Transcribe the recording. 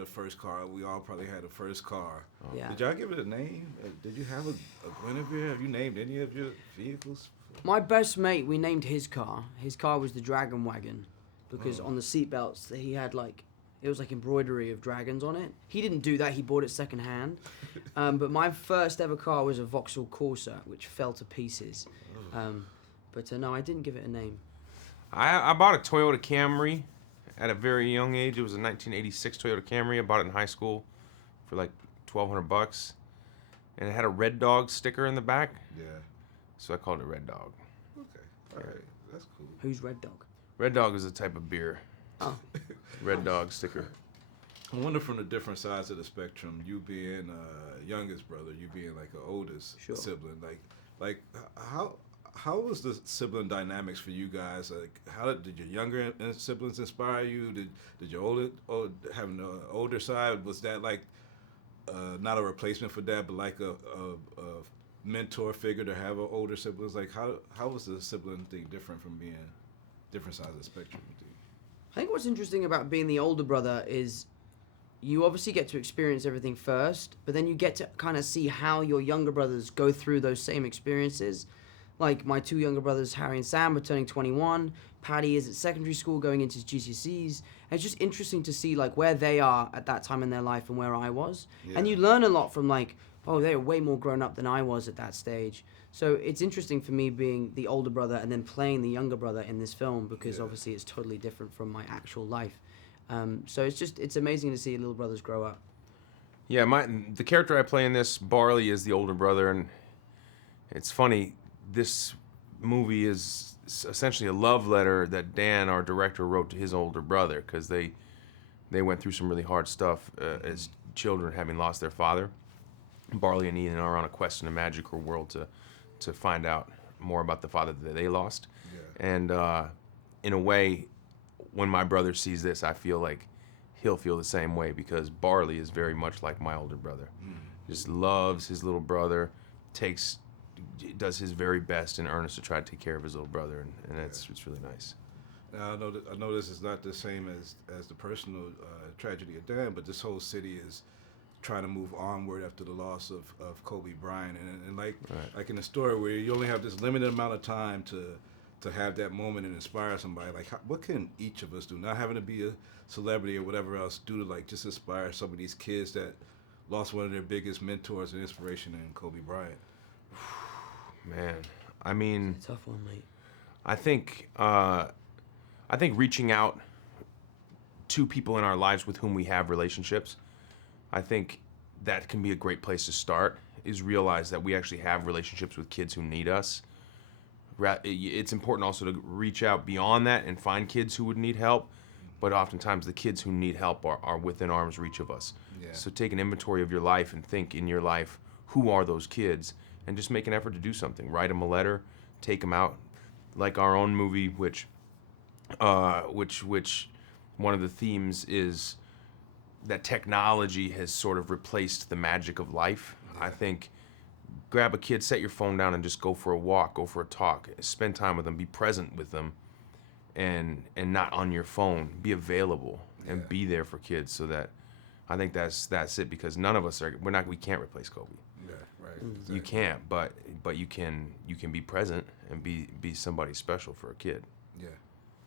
The first car. We all probably had a first car. Yeah. Did y'all give it a name? Did you have a Guinevere? Have you named any of your vehicles? My best mate, we named his car. His car was the Dragon Wagon, because on the seatbelts he had it was like embroidery of dragons on it. He didn't do that. He bought it secondhand. But my first ever car was a Vauxhall Corsa, which fell to pieces. But no, I didn't give it a name. I bought a Toyota Camry at a very young age. It was a 1986 Toyota Camry. I bought it in high school for like $1,200, and it had a Red Dog sticker in the back. Yeah. So I called it Red Dog. Okay. All right. That's cool. Who's Red Dog? Red Dog is a type of beer. Oh. Red Dog sticker. I wonder from the different sides of the spectrum, you being youngest brother, you being like an oldest sibling, like how was the sibling dynamics for you guys? Like, how did your younger siblings inspire you? Did your having the older side, was that like not a replacement for that, but like a mentor figure to have older siblings? Like, how was the sibling thing different from being different sides of the spectrum? I think what's interesting about being the older brother is you obviously get to experience everything first, but then you get to kind of see how your younger brothers go through those same experiences. Like my two younger brothers, Harry and Sam, are turning 21. Paddy is at secondary school going into his GCSEs. And it's just interesting to see like where they are at that time in their life and where I was. Yeah. And you learn a lot from like, oh, they're way more grown up than I was at that stage. So it's interesting for me being the older brother and then playing the younger brother in this film, because obviously it's totally different from my actual life. So it's amazing to see little brothers grow up. Yeah, the character I play in this, Barley, is the older brother, and it's funny. This movie is essentially a love letter that Dan, our director, wrote to his older brother, because they went through some really hard stuff as children, having lost their father. Barley and Ian are on a quest in a magical world to find out more about the father that they lost. Yeah. And in a way, when my brother sees this, I feel like he'll feel the same way, because Barley is very much like my older brother. Just loves his little brother, does his very best in earnest to try to take care of his little brother, and it's really nice. Now I know this is not the same as the personal tragedy of Dan, but this whole city is trying to move onward after the loss of Kobe Bryant, and like in the story where you only have this limited amount of time to have that moment and inspire somebody. Like, what can each of us do, not having to be a celebrity or whatever else, do to like just inspire some of these kids that lost one of their biggest mentors and inspiration in Kobe Bryant? Man, I mean, Tough one, mate. I think reaching out to people in our lives with whom we have relationships, I think that can be a great place to start, is realize that we actually have relationships with kids who need us. It's important also to reach out beyond that and find kids who would need help, but oftentimes the kids who need help are within arm's reach of us. Yeah. So take an inventory of your life and think in your life, who are those kids? And just make an effort to do something. Write them a letter, take them out. Like our own movie, which one of the themes is that technology has sort of replaced the magic of life. Yeah. I think grab a kid, set your phone down, and just go for a walk, go for a talk, spend time with them, be present with them, and not on your phone. Be available and be there for kids. So that I think that's it, because none of us we can't replace Kobe. Yeah, right. Exactly. You can't, but you can be present and be somebody special for a kid. Yeah.